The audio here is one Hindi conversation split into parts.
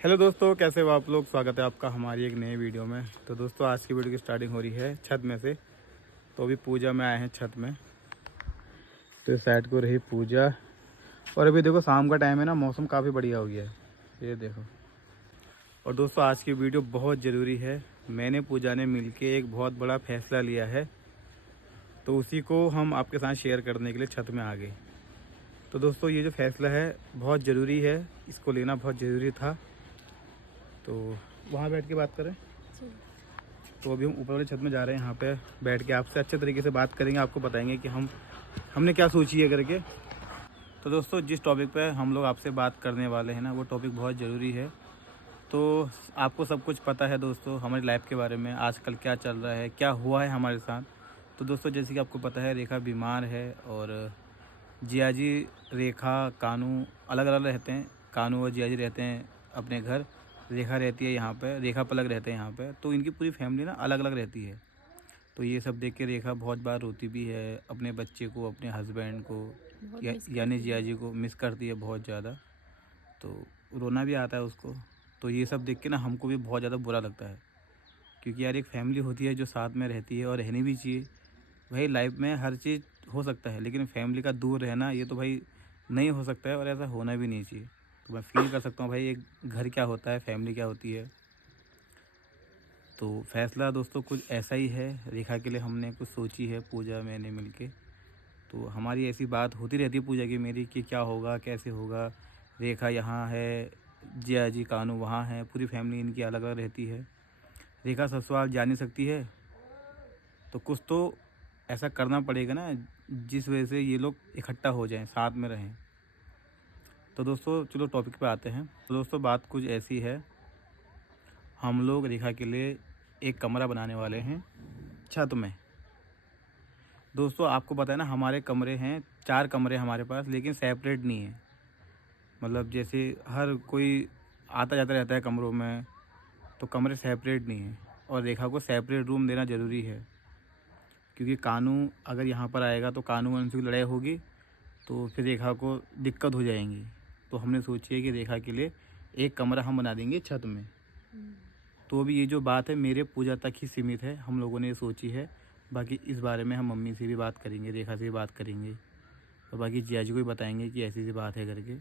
हेलो दोस्तों, कैसे हो आप लोग। स्वागत है आपका हमारी एक नई वीडियो में। तो दोस्तों आज की वीडियो की स्टार्टिंग हो रही है छत में से। तो अभी पूजा में आए हैं छत में। तो इस साइड को रही पूजा। और अभी देखो शाम का टाइम है ना, मौसम काफ़ी बढ़िया हो गया है, ये देखो। और दोस्तों आज की वीडियो बहुत ज़रूरी है। मैंने पूजा ने मिलके एक बहुत बड़ा फैसला लिया है, तो उसी को हम आपके साथ शेयर करने के लिए छत में आ गए। तो दोस्तों ये जो फैसला है बहुत ज़रूरी है, इसको लेना बहुत ज़रूरी था। तो वहाँ बैठ के बात करें। तो अभी हम ऊपर वाले छत में जा रहे हैं, यहाँ पे बैठ के आपसे अच्छे तरीके से बात करेंगे, आपको बताएंगे कि हमने क्या सोची है करके। तो दोस्तों जिस टॉपिक पे हम लोग आपसे बात करने वाले हैं ना, वो टॉपिक बहुत ज़रूरी है। तो आपको सब कुछ पता है दोस्तों हमारी लाइफ के बारे में, आजकल क्या चल रहा है, क्या हुआ है हमारे साथ। तो दोस्तों जैसे कि आपको पता है रेखा बीमार है, और जियाजी, रेखा, कानू अलग अलग रहते हैं। कानू और जियाजी रहते हैं अपने घर, रेखा रहती है यहाँ पे, रेखा पलक रहते हैं यहाँ पे। तो इनकी पूरी फैमिली ना अलग अलग रहती है। तो ये सब देख के रेखा बहुत बार रोती भी है, अपने बच्चे को, अपने हस्बैंड को यानी जियाजी को मिस करती है बहुत ज़्यादा। तो रोना भी आता है उसको। तो ये सब देख के ना हमको भी बहुत ज़्यादा बुरा लगता है, क्योंकि यार एक फैमिली होती है जो साथ में रहती है, और रहनी भी चाहिए। भाई लाइफ में हर चीज़ हो सकता है, लेकिन फैमिली का दूर रहना ये तो भाई नहीं हो सकता है, और ऐसा होना भी नहीं चाहिए। तो मैं फील कर सकता हूँ भाई एक घर क्या होता है, फैमिली क्या होती है। तो फैसला दोस्तों कुछ ऐसा ही है, रेखा के लिए हमने कुछ सोची है पूजा मैंने मिलके। तो हमारी ऐसी बात होती रहती है पूजा की मेरी, कि क्या होगा, कैसे होगा। रेखा यहाँ है, जिया जी कानू वहाँ है, पूरी फैमिली इनकी अलग अलग रहती है। रेखा ससुराल जा नहीं सकती है, तो कुछ तो ऐसा करना पड़ेगा ना जिस वजह से ये लोग इकट्ठा हो जाएं, साथ में रहें। तो दोस्तों चलो टॉपिक पे आते हैं। तो दोस्तों बात कुछ ऐसी है, हम लोग रेखा के लिए एक कमरा बनाने वाले हैं छत में। दोस्तों आपको पता है ना, हमारे कमरे हैं 4 कमरे हमारे पास, लेकिन सेपरेट नहीं है। मतलब जैसे हर कोई आता जाता रहता है कमरों में, तो कमरे सेपरेट नहीं है। और रेखा को सेपरेट रूम देना ज़रूरी है, क्योंकि कानू अगर यहाँ पर आएगा तो कानू अंशु की लड़ाई होगी, तो फिर रेखा को दिक्कत हो जाएंगी। तो हमने सोची है कि रेखा के लिए एक कमरा हम बना देंगे छत में। तो अभी ये जो बात है मेरे पूजा तक ही सीमित है, हम लोगों ने ये सोची है। बाकी इस बारे में हम मम्मी से भी बात करेंगे, रेखा से भी बात करेंगे, और बाकी जिया जी को भी बताएंगे कि ऐसी सी बात है करके।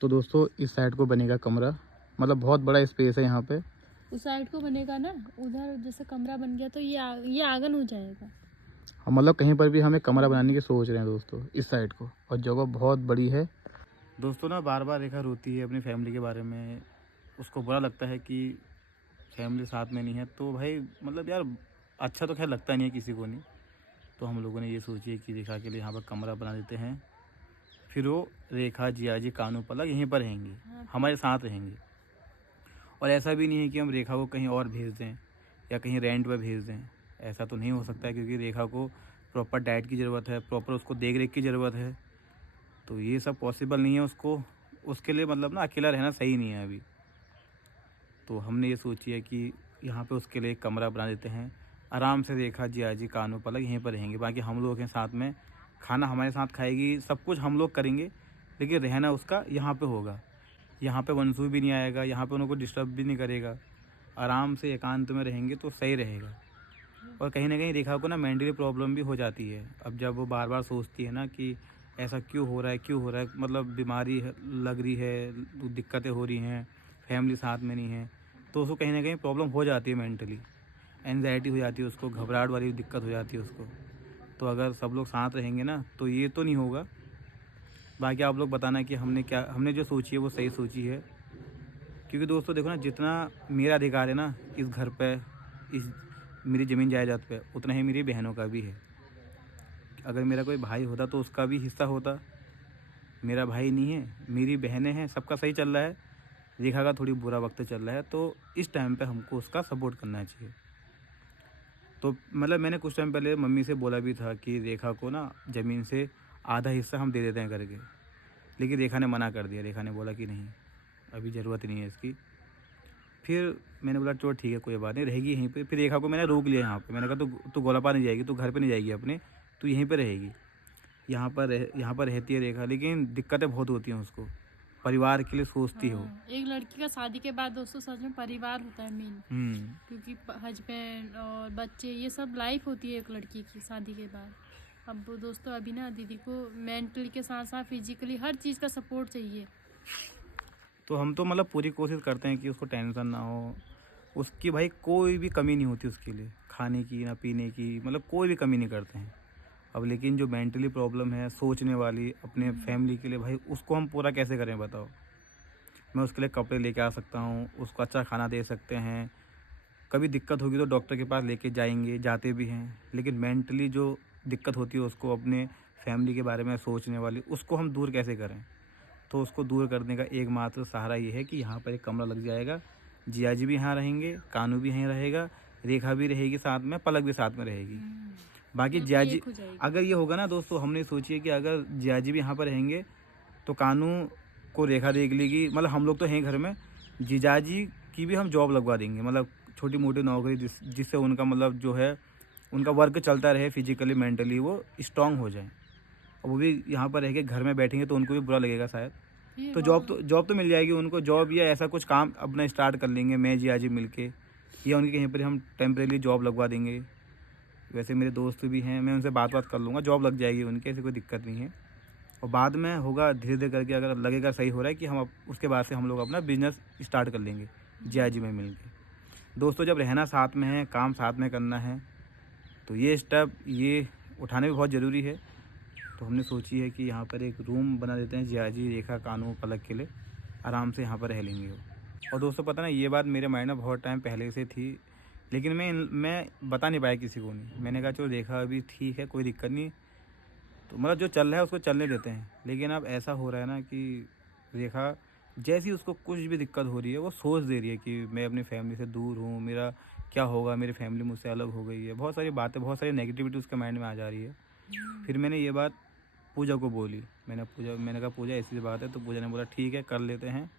तो दोस्तों इस साइड को बनेगा कमरा, मतलब बहुत बड़ा स्पेस है यहाँ पे। उस साइड को बनेगा ना, उधर जैसे कमरा बन गया तो ये आंगन हो जाएगा। हम मतलब कहीं पर भी हमें कमरा बनाने की सोच रहे हैं दोस्तों इस साइड को, और जगह बहुत बड़ी है। दोस्तों ना बार बार रेखा रोती है अपनी फैमिली के बारे में, उसको बुरा लगता है कि फैमिली साथ में नहीं है। तो भाई मतलब यार अच्छा तो खैर लगता नहीं है किसी को नहीं। तो हम लोगों ने ये सोची है कि रेखा के लिए यहाँ पर कमरा बना देते हैं, फिर वो रेखा, जिया जी, कानू, पलक यहीं पर रहेंगे, हमारे साथ रहेंगे। और ऐसा भी नहीं है कि हम रेखा को कहीं और भेज दें या कहीं रेंट पर भेज दें। ऐसा तो नहीं हो सकता है, क्योंकि रेखा को प्रॉपर डाइट की ज़रूरत है, प्रॉपर उसको देख रेख की ज़रूरत है। तो ये सब पॉसिबल नहीं है उसको, उसके लिए मतलब ना अकेला रहना सही नहीं है अभी। तो हमने ये सोची है कि यहाँ पे उसके लिए एक कमरा बना देते हैं। आराम से रेखा, जिया जी, कानू, पलक यहीं पर रहेंगे, बाकी हम लोग हैं साथ में। खाना हमारे साथ खाएगी, सब कुछ हम लोग करेंगे, लेकिन रहना उसका यहाँ पे होगा। यहाँ पे वंशु भी नहीं आएगा, यहाँ पे उनको डिस्टर्ब भी नहीं करेगा। आराम से एकांत में रहेंगे तो सही रहेगा। और कहीं ना कहीं रेखा को ना मेंटली प्रॉब्लम भी हो जाती है, अब जब वो बार बार सोचती है ना कि ऐसा क्यों हो रहा है, क्यों हो रहा है, मतलब बीमारी लग रही है, दिक्कतें हो रही हैं, फैमिली साथ में नहीं है। तो उसको कहीं ना कहीं प्रॉब्लम हो जाती है, मेंटली एनजाइटी हो जाती है उसको, घबराहट वाली दिक्कत हो जाती है उसको। तो अगर सब लोग साथ रहेंगे ना तो ये तो नहीं होगा। बाकी आप लोग बताना कि हमने जो सोची है वो सही सोची है। क्योंकि दोस्तों देखो ना, जितना मेरा अधिकार है ना इस घर पे, इस मेरी ज़मीन जायदाद पे, उतना ही मेरी बहनों का भी है। अगर मेरा कोई भाई होता तो उसका भी हिस्सा होता। मेरा भाई नहीं है, मेरी बहनें हैं, सबका सही चल रहा है। रेखा का थोड़ी बुरा वक्त चल रहा है, तो इस टाइम पे हमको उसका सपोर्ट करना चाहिए। तो मतलब मैंने कुछ टाइम पहले मम्मी से बोला भी था कि रेखा को ना ज़मीन से आधा हिस्सा हम दे देते हैं करके, लेकिन रेखा ने मना कर दिया। रेखा ने बोला कि नहीं, अभी ज़रूरत नहीं है इसकी। फिर मैंने बोला चलो ठीक है, कोई बात नहीं, रहेगी यहीं पे। फिर रेखा को मैंने रोक लिया यहाँ पे, मैंने कहा तू गोलापा नहीं जाएगी, तू घर पे नहीं जाएगी अपने, तू यहीं पे रहेगी। यहाँ पर रहती है रेखा, लेकिन दिक्कतें बहुत होती हैं उसको। परिवार के लिए सोचती हो। हाँ, एक लड़की का शादी के बाद दोस्तों सच में परिवार होता है मेन, क्योंकि हस्बैंड और बच्चे ये सब लाइफ होती है एक लड़की की शादी के बाद। अब वो दोस्तों अभी ना दीदी को मेंटली के साथ साथ फिजिकली हर चीज़ का सपोर्ट चाहिए। तो हम तो मतलब पूरी कोशिश करते हैं कि उसको टेंशन ना हो, उसकी भाई कोई भी कमी नहीं होती उसके लिए, खाने की ना पीने की, मतलब कोई भी कमी नहीं करते हैं। अब लेकिन जो मेंटली प्रॉब्लम है सोचने वाली अपने फैमिली के लिए, भाई उसको हम पूरा कैसे करें बताओ। मैं उसके लिए कपड़े लेके आ सकता हूँ, उसको अच्छा खाना दे सकते हैं, कभी दिक्कत होगी तो डॉक्टर के पास लेके जाएंगे, जाते भी हैं, लेकिन मेंटली जो दिक्कत होती है उसको अपने फैमिली के बारे में सोचने वाली, उसको हम दूर कैसे करें। तो उसको दूर करने का एकमात्र सहारा ये है कि यहाँ पर एक कमरा लग जाएगा, जिया जी भी यहाँ रहेंगे, कानू भी यहीं रहेगा, रेखा भी रहेगी साथ में, पलक भी साथ में रहेगी। बाकी बिल्कुल जिया जी एक हो जाएगी। अगर ये होगा ना दोस्तों, हमने सोची है कि अगर जिया जी भी यहाँ पर रहेंगे तो कानू को रेखा देख लेगी, मतलब हम लोग तो हैं घर में, जीजाजी की भी हम जॉब लगवा देंगे, मतलब छोटी मोटी नौकरी जिससे उनका मतलब जो है उनका वर्क चलता रहे, फिजिकली मेंटली वो स्ट्रांग हो जाए। और वो भी यहाँ पर रह के घर में बैठेंगे तो उनको भी बुरा लगेगा शायद। तो जॉब तो मिल जाएगी उनको, जॉब या ऐसा कुछ काम अपना स्टार्ट कर लेंगे मैं जिया जी मिल के, या उनके कहीं पर हम टेम्परेरी जॉब लगवा देंगे। वैसे मेरे दोस्त भी हैं, मैं उनसे बात कर लूँगा, जॉब लग जाएगी उनकी, ऐसी कोई दिक्कत नहीं है। और बाद में होगा धीरे धीरे करके, अगर लगेगा सही हो रहा है कि हम उसके बाद से हम लोग अपना बिजनेस स्टार्ट कर लेंगे जिया जी में मिल के। दोस्तों जब रहना साथ में है, काम साथ में करना है, तो ये स्टेप ये उठाने भी बहुत ज़रूरी है। तो हमने सोची है कि यहाँ पर एक रूम बना देते हैं, जिया जी, रेखा, कानू, पलक के लिए आराम से यहाँ पर रह लेंगे वो। और दोस्तों पता ना, ये बात मेरे माइंड में बहुत टाइम पहले से थी, लेकिन मैं बता नहीं पाया किसी को नहीं। मैंने कहा चलो रेखा अभी ठीक है, कोई दिक्कत नहीं, तो मतलब जो चल रहा है उसको चलने देते हैं। लेकिन अब ऐसा हो रहा है ना कि रेखा जैसी उसको कुछ भी दिक्कत हो रही है, वो सोच दे रही है कि मैं अपनी फैमिली से दूर हूँ, मेरा क्या होगा, मेरी फैमिली मुझसे अलग हो गई है, बहुत सारी बातें, बहुत सारी नेगेटिविटी उसके माइंड में आ जा रही है। फिर मैंने ये बात पूजा को बोली, मैंने कहा पूजा ऐसी बात है, तो पूजा ने बोला ठीक है कर लेते हैं,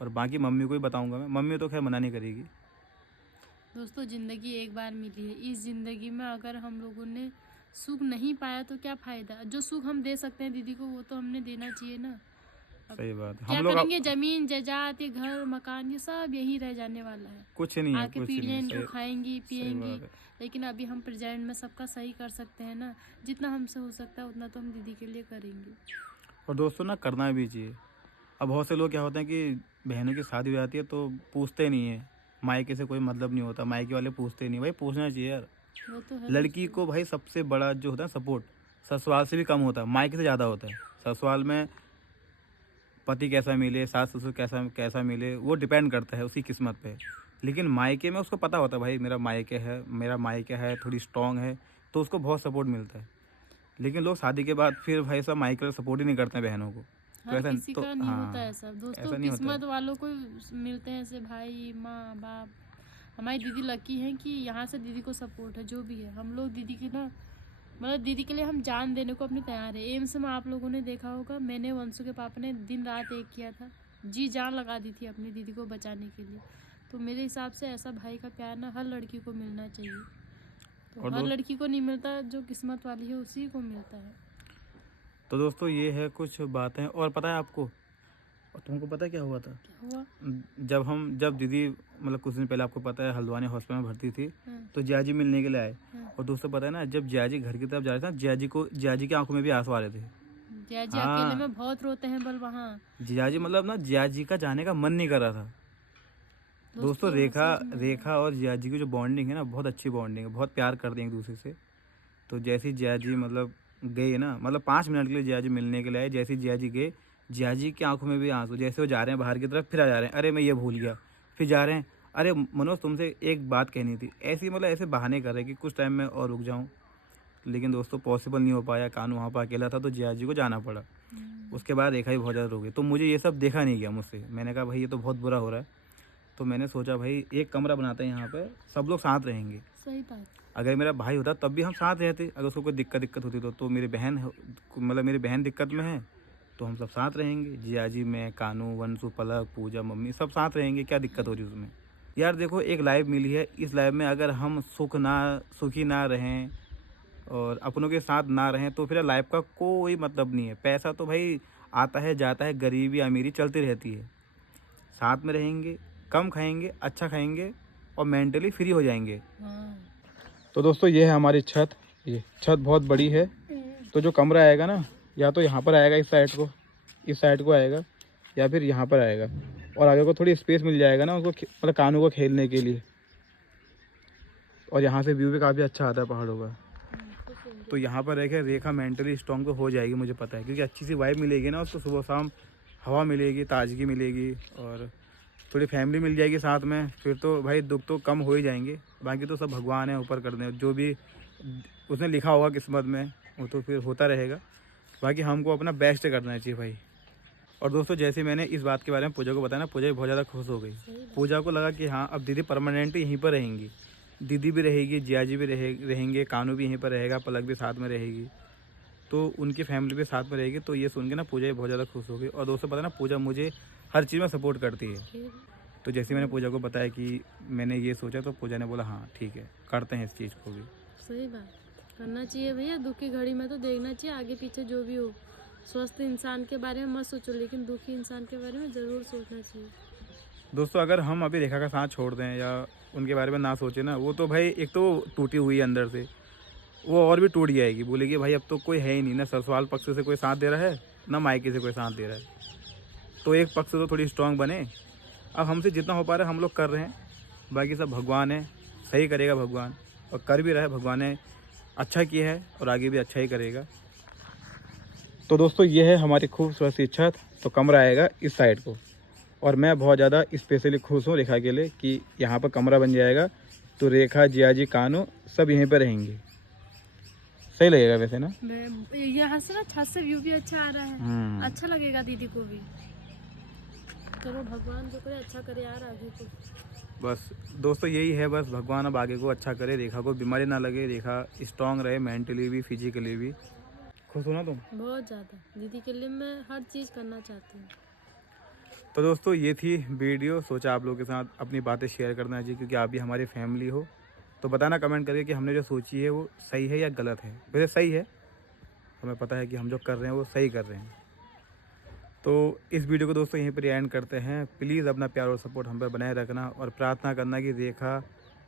और बाकी मम्मी को ही बताऊँगा मैं। मम्मी तो खैर मना नहीं करेगी। दोस्तों ज़िंदगी एक बार मिली है, इस ज़िंदगी में अगर हम लोगों ने सुख नहीं पाया तो क्या फ़ायदा। जो सुख हम दे सकते हैं दीदी को वो तो हमने देना चाहिए ना। सही बात है। क्या हम लोग करेंगे, जमीन जायदाद ये घर मकान ये सब यही रह जाने वाला है, कुछ नहीं है, आके कुछ पीढ़ियाँ नहीं। इनको खाएंगी पिएंगी। बात है। लेकिन अभी हम प्रेजेंट में सबका सही कर सकते हैं ना, जितना हमसे हो सकता है उतना तो हम दीदी के लिए करेंगे। और दोस्तों ना करना भी चाहिए। अब बहुत से लोग क्या होते हैं कि बहनों की शादी हो जाती है तो पूछते नहीं है, मायके से कोई मतलब नहीं होता, मायके वाले पूछते नहीं। भाई पूछना चाहिए यार, वो तो है लड़की को भाई सबसे बड़ा जो होता है सपोर्ट ससुराल से भी कम होता है, मायके से ज़्यादा होता है। ससुराल में पति कैसा मिले, सास ससुर कैसा मिले, वो डिपेंड करता है उसकी किस्मत पे। लेकिन मायके में उसको पता होता है भाई मेरा मायके है थोड़ी स्ट्रॉन्ग है, तो उसको बहुत सपोर्ट मिलता है। लेकिन लोग शादी के बाद फिर भाई सब मायके वाले सपोर्ट ही नहीं करते हैं बहनों को। तो हर ऐसा किसी तो का नहीं होता हाँ, ऐसा ऐसा दोस्तों, नहीं होता है। किस्मत वालों को मिलते हैं ऐसे भाई माँ बाप। हमारी दीदी लकी है कि यहाँ से दीदी को सपोर्ट है, जो भी है हम लोग दीदी की ना, मतलब दीदी के लिए हम जान देने को अपने तैयार है। एम्स में आप लोगों ने देखा होगा, मैंने वंशु के पापा ने दिन रात एक किया था, जी जान लगा दी थी अपनी दीदी को बचाने के लिए। तो मेरे हिसाब से ऐसा भाई का प्यार ना हर लड़की को मिलना चाहिए। तो हर लड़की को नहीं मिलता, जो किस्मत वाली है उसी को मिलता है। तो दोस्तों ये है कुछ बातें। और पता है आपको, और तुमको पता है क्या हुआ था? क्या हुआ? जब दीदी मतलब कुछ दिन पहले आपको पता है हल्द्वानी हॉस्पिटल में भर्ती थी, हाँ। तो जियाजी मिलने के लिए आए। हाँ। और दोस्तों पता है ना, जब जियाजी घर की तरफ जा रहे थे, जियाजी की आंखों में भी आंसू आ रहे थे। जियाजी हाँ। अकेले में बहुत रोते हैं बल वहाँ। जियाजी मतलब ना जियाजी का जाने का मन नहीं कर रहा था। दोस्तों रेखा और जियाजी की जो बॉन्डिंग है ना, बहुत अच्छी बॉन्डिंग है, बहुत प्यार करते हैं एक दूसरे से। तो जैसे जियाजी मतलब गए ना, मतलब 5 मिनट के लिए जियाजी मिलने के लिए आए, जैसे जियाजी गए, जियाजी की आंखों में भी आंसू। जैसे वो जा रहे हैं बाहर की तरफ, फिर आ जा रहे हैं, अरे मैं ये भूल गया, फिर जा रहे हैं, अरे मनोज तुमसे एक बात कहनी थी, ऐसी मतलब ऐसे बहाने कर रहे कि कुछ टाइम में और रुक जाऊँ। लेकिन दोस्तों पॉसिबल नहीं हो पाया, कानू वहाँ पर अकेला था तो जियाजी को जाना पड़ा। उसके बाद रेखा ही बहुत ज़्यादा रो गई, तो मुझे ये सब देखा नहीं गया मुझसे। मैंने कहा भाई ये तो बहुत बुरा हो रहा है। तो मैंने सोचा भाई एक कमरा बनाते हैं, यहाँ पे सब लोग साथ रहेंगे। सही बात। अगर मेरा भाई होता तब भी हम साथ रहते, अगर उसको कोई दिक्कत होती तो मेरी बहन दिक्कत में है तो हम सब साथ रहेंगे। जियाजी, मैं, कानू, वंशु, पलक, पूजा, मम्मी सब साथ रहेंगे। क्या दिक्कत हो रही है उसमें यार? देखो एक लाइफ मिली है, इस लाइफ में अगर हम सुखी ना रहें और अपनों के साथ ना रहें तो फिर लाइफ का कोई मतलब नहीं है। पैसा तो भाई आता है जाता है, गरीबी अमीरी चलती रहती है। साथ में रहेंगे, कम खाएंगे, अच्छा खाएंगे और मेंटली फ्री हो जाएंगे। हाँ। तो दोस्तों ये है हमारी छत। ये छत बहुत बड़ी है, तो जो कमरा आएगा ना, या तो यहाँ पर आएगा इस साइड को आएगा, या फिर यहाँ पर आएगा। और आगे को थोड़ी स्पेस मिल जाएगा ना उसको, मतलब कानू को खेलने के लिए। और यहाँ से व्यू भी काफ़ी अच्छा आता है पहाड़ों का। तो यहाँ पर रह के रेखा मेंटली स्ट्रॉन्ग तो हो जाएगी, मुझे पता है, क्योंकि अच्छी सी वाइब मिलेगी ना उसको, सुबह शाम हवा मिलेगी, ताजगी मिलेगी और थोड़ी फैमिली मिल जाएगी साथ में। फिर तो भाई दुख तो कम हो ही जाएंगे। बाकी तो सब भगवान है ऊपर कर दें, जो भी उसने लिखा होगा किस्मत में वो तो फिर होता रहेगा। बाकी हमको अपना बेस्ट करना चाहिए भाई। और दोस्तों जैसे मैंने इस बात के बारे में पूजा को बताया ना, पूजा भी बहुत ज़्यादा खुश हो गई। पूजा को लगा कि हाँ अब दीदी परमानेंट यहीं पर रहेंगी, दीदी भी रहेगी, जिया जी भी रहेंगे, कानू भी यहीं पर रहेगा, पलक भी साथ में रहेगी, तो उनकी फैमिली भी साथ में रहेगी। तो ये सुन के ना पूजा भी बहुत ज़्यादा खुश हो गई। और दोस्तों पता ना, पूजा मुझे हर चीज़ में सपोर्ट करती है। तो जैसे मैंने पूजा को बताया कि मैंने ये सोचा, तो पूजा ने बोला हाँ ठीक है, करते हैं इस चीज़ को भी। सही बात करना चाहिए भैया। दुख की घड़ी में तो देखना चाहिए, आगे पीछे जो भी हो। स्वस्थ इंसान के बारे में मत सोचो, लेकिन दुखी इंसान के बारे में ज़रूर सोचना चाहिए। दोस्तों अगर हम अभी रेखा का साथ छोड़ दें या उनके बारे में ना सोचें ना, वो तो भाई एक तो टूटी हुई है अंदर से, वो और भी टूट जाएगी। बोलेगी भाई अब तो कोई है ही नहीं, ना ससुराल पक्ष से कोई साथ दे रहा है, ना मायके से कोई साथ दे रहा है। तो एक पक्ष से तो थोड़ी स्ट्रांग बने। अब हमसे जितना हो पा रहा है हम लोग कर रहे हैं, बाकी सब भगवान है, सही करेगा भगवान, और कर भी रहा है भगवान ने, अच्छा किया है और आगे भी अच्छा ही करेगा। तो दोस्तों ये है हमारी खूबसूरत सी छत। तो कमरा आएगा इस साइड को, और मैं बहुत ज़्यादा स्पेशली खुश हूँ रेखा के लिए कि यहाँ पर कमरा बन जाएगा। तो रेखा, जिया जी, कानू सब यहीं पर रहेंगे। सही लगेगा वैसे ना, यहाँ से ना छत से व्यू भी अच्छा आ रहा है, अच्छा लगेगा दीदी को भी। चलो भगवान जो करे अच्छा करे यार आगे को। बस दोस्तों यही है, बस भगवान अब आगे को अच्छा करे, रेखा को बीमारी ना लगे, रेखा स्ट्रांग रहे मेंटली भी फिजिकली भी। खुश हो ना तुम? बहुत ज़्यादा दीदी के लिए मैं हर चीज़ करना चाहती हूँ। तो दोस्तों ये थी वीडियो, सोचा आप लोगों के साथ अपनी बातें शेयर करना चाहिए, क्योंकि आप भी हमारी फैमिली हो। तो बताना कमेंट करके कि हमने जो सोची है वो सही है या गलत है। वैसे सही है, हमें पता है कि हम जो कर रहे हैं वो सही कर रहे हैं। तो इस वीडियो को दोस्तों यहीं पर एंड करते हैं। प्लीज़ अपना प्यार और सपोर्ट हम पर बनाए रखना, और प्रार्थना करना कि रेखा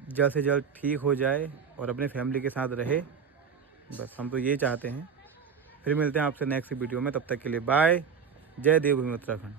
जल्द से जल्द ठीक हो जाए और अपने फैमिली के साथ रहे। बस हम तो ये चाहते हैं। फिर मिलते हैं आपसे नेक्स्ट वीडियो में, तब तक के लिए बाय। जय देवभूमि उत्तराखंड।